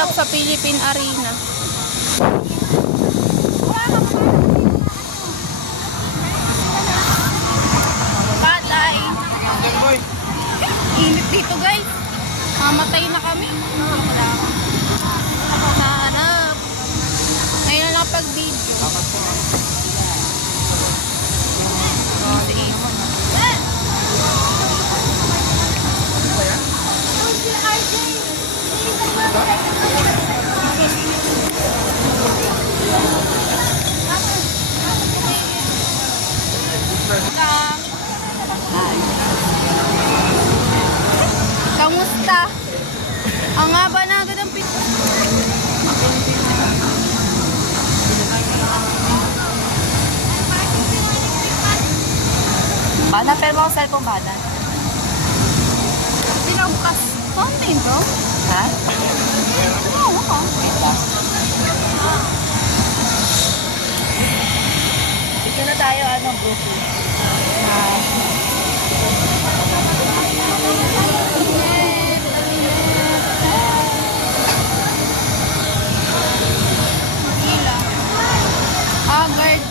Hirap sa Philippine Arena. Patay. Init dito guys. Mamatay na kami. Hanap. Ngayon lang pag-video. Kamusta? Ang haba na agad ang pito. Bana, pero ako cellphone bana. Pinabukas. Fountain to? Ha? Oo, oo. Wait lang. Dito na tayo, Goku. Ila. Agard.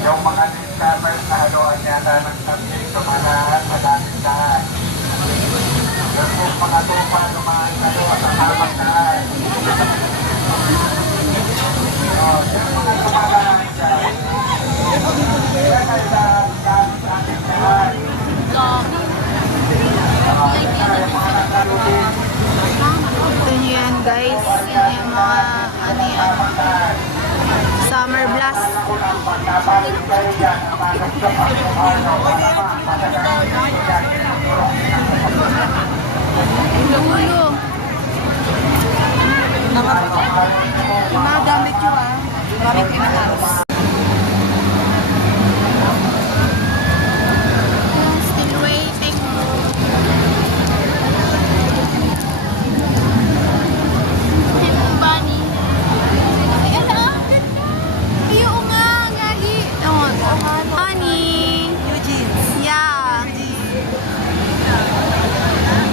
Yung mga newcomers na haluan yata ng subject tumalahan, madaming daan. Yung mga tupa lumaan kayo at ang habang daan. Yung mga tumalahan dyan, kaya kailangan gamit ating daan. Yung mga nakalulin, Ito nyo yan guys. Yan yung mga ano yan. Summer blast. Ulo. Yung mga gamit nyo gamit chemicals. Still waiting. Bunny. Ayan na. Iyo nga. Ngagi. Bunny. Eugene. Yeah.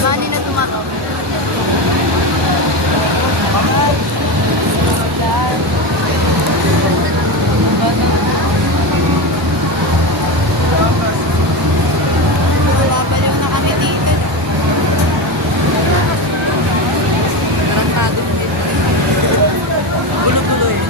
Bunny na tumakot. Babaliw na kami dito. Tarantado. Gulo-gulo eh.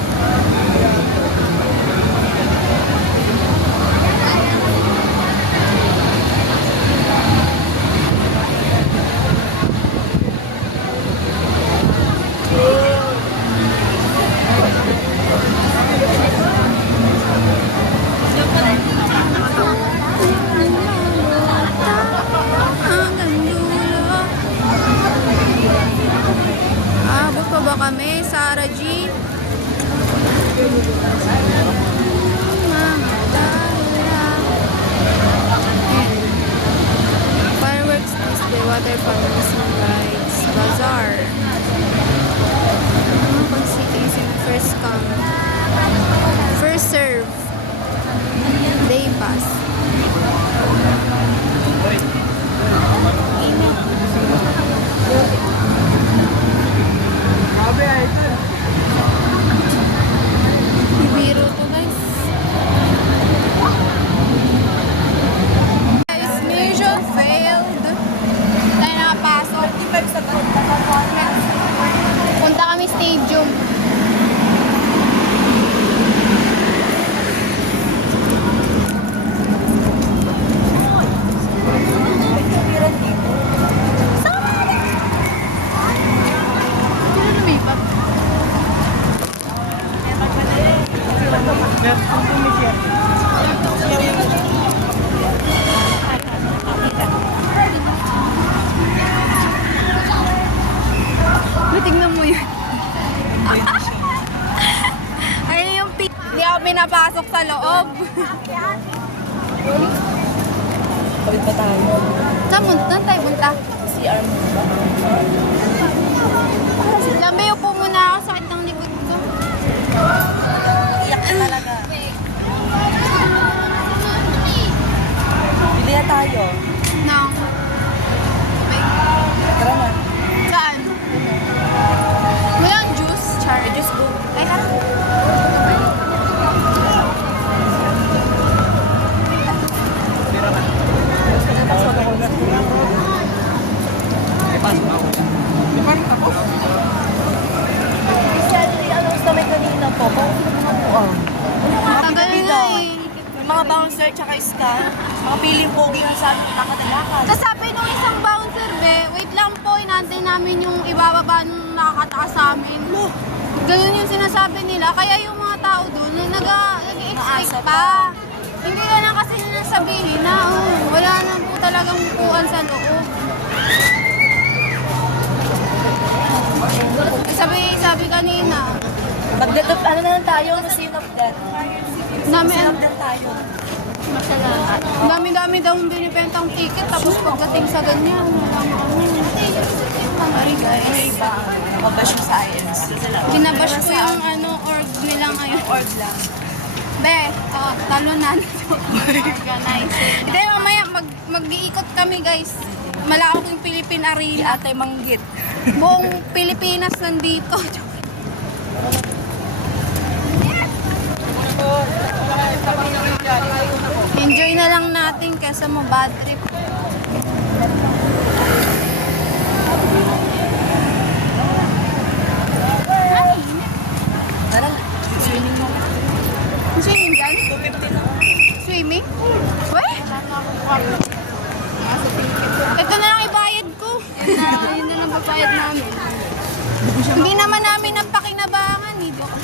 Abot pa ba kami, Sarah G? Fireworks display, water parks, rides, bazaar. Constitution, first come, first serve, day pass. Bibiro to guys. Guys, mission failed. Tayo nakapasok. Punta kami stadium. pinapasok sa loob. Balik pa tayo. Saan tayo punta? CR mo. Lambe, upo muna ako. Sakit ng likod ko. Iyak ka talaga. Bili na tayo. Nang. Tara na. Saan? Walang juice, Char. Just go. Ay, ha? Actually, ano gusto may kanina po? Bakit sila mga buwang? Tagal na eh. Yung mga bouncer tsaka ska, mga piling pogi nga sa amin, lakad-lakad. Tapos sabi nung isang bouncer, be, wait lang po, inantay namin yung ibababa nung nakakataas sa amin. Ganun yung sinasabi nila, kaya yung mga tao doon, nag-i-expect pa. Hindi ka na kasi nila sabihin na, wala na po talagang upuan sa loob. Sabi kanina, Ano na lang tayo, scene of death. namin, Scene of death tayo. dami-dami daw yung binibentang ticket, tapos pagdating sa ganyan, walang Ay guys, Mabash mo sa IS. binabash ko yung org nila ngayon. Org lang. Be, talo na nito. Organizing. Hindi, mamaya mag-iikot kami guys. Malawak yung Philippine Si Arena. Ate Manggit. Buong Pilipinas nandito. Enjoy na lang natin kesa mo bad trip. Tara na. Swimming mo. Swimming dyan? 250 na. Swimming? Weh? Ito na lang ibayad ko. Yun na lang babayad namin. Hindi naman namin ang pakinabangan. Joke.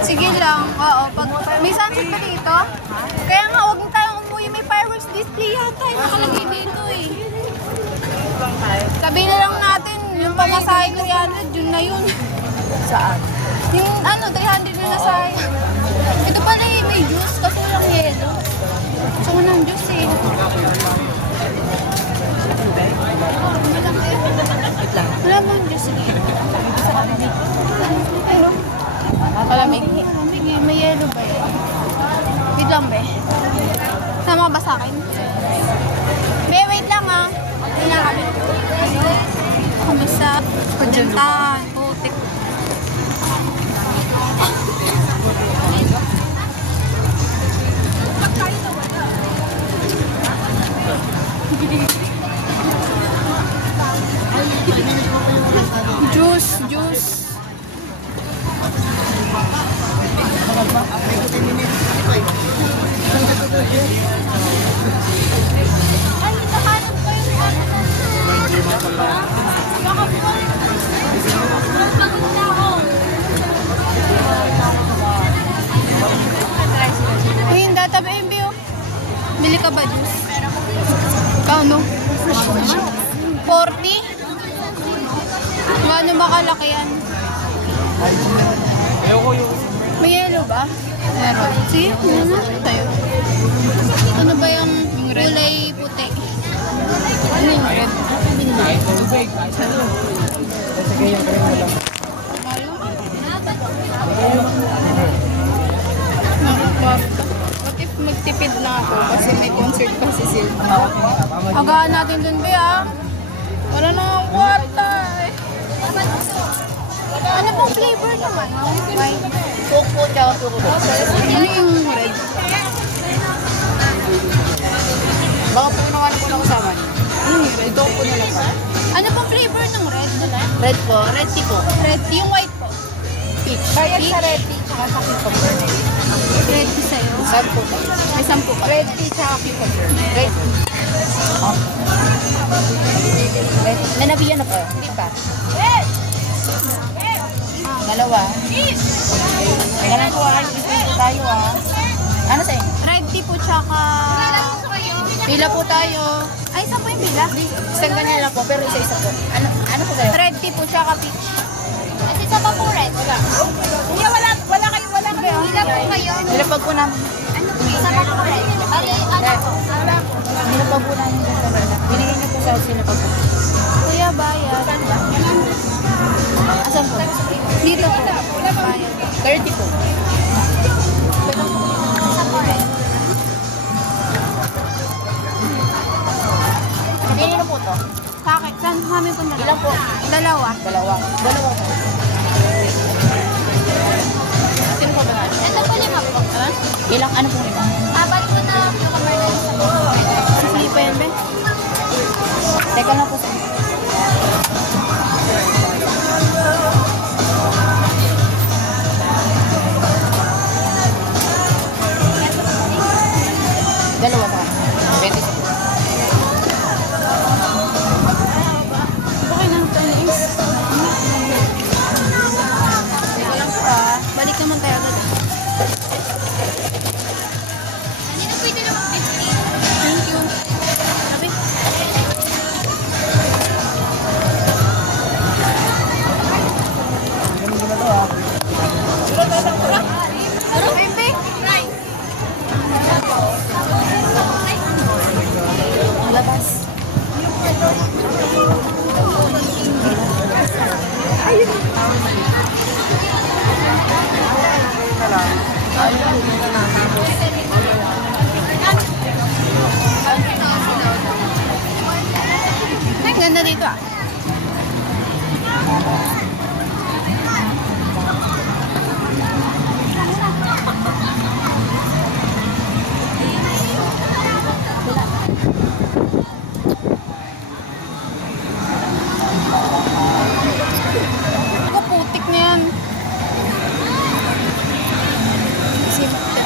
Sige lang, oo. Pag may sunset pa dito? Kaya nga, huwag na tayong umuwi. May fireworks display yata. Yung nakalagay dito eh. Sabi na lang natin, yung pamasahe 300, yun na yun. Saan? Yung 300 na nasayang. Ito pala eh, may juice kasi walang yelo. Gusto ko ng juice eh. Wala bang juice eh? Pero, malamig. Malamig eh, may yelo ba eh? Wait lang be. Sama ba sa akin? Be, wait lang ah. Wait lang kami. Kamusta? Pajantahan. Putik. Juice. Ay, nakahanap ko yung baka po. Pagod na ako. Uy, hindi. Tabi yung bio. Bili ka ba juice? Kano? 40? Gaano ba kalaki yan? May yellow ba? Meron. Sige, yun na. Tayo. Ano ba yung kulay puti? Ano yung red? What if magtipid na ako kasi may concert pa si Sil? Agahan natin dun, Be, ah. Wala na ang kwarta, eh. Ano pong flavor naman? Wine? Coco tsaka suko. Ano yung red? Baka po naman po na kasama niyo. Ito po nila pa. Ano pong flavor ng red? Red po. Red tea po. Red tea, yung white po. Peach. Kaya sa red tea tsaka sa cucumber. Red tea sa'yo. 10 po. May 10 pa. Red tea tsaka cucumber. Red tea. May nabiyan na po. Hindi pa. Dalawa. Teka lang po tayo ah. Ano sa'yo? Red tea po, tsaka... Pila po tayo. Ay, saan po yung bila? Isang ganyan lang po, pero isa-isa po. Ano po sa'yo? Red tea po, tsaka peach. wala. Kuya, wala kayo. Ilan po kayo? Nilapag po namin. Sama ko kayo. Bali, ano po? Nilapag po namin yung kanila. Binigyan niyo po sa sinapag po. Kuya, bayad. Asan po? Dito po. Bayad. 30 po. Isa po rin. Kanino po to? Sa akin, saan kami po na? Ilan po? Dalawa. Dalawa po. Sino po ba natin? Ito po 5 po. Ha? Ilang ano po nila? Balik ko na yung kamera sa po. Sige pa yan, Ben? Teka lang po sa... Dalawa sa kanya. 20 po. Okay lang ito, Nis. Teka lang po ah. Balik naman tayo agad. Hindi na pwede naman 50. Thank you. Sabi? Ganun na to ah. Ano, Pepe? Labas. Ay, ganda dito ah. Ako, putik na yan.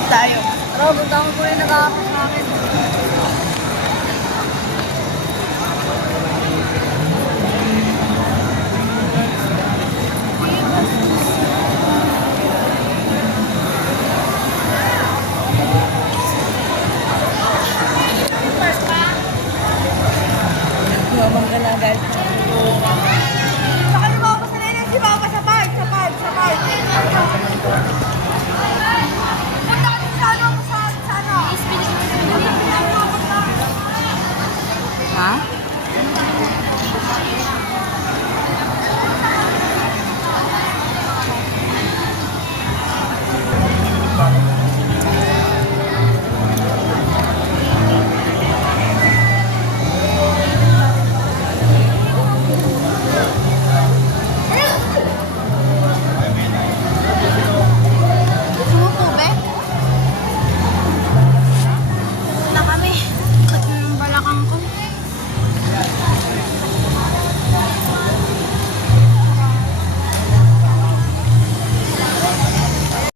Tayo. Tara, punta ko po yung nakakapit namin.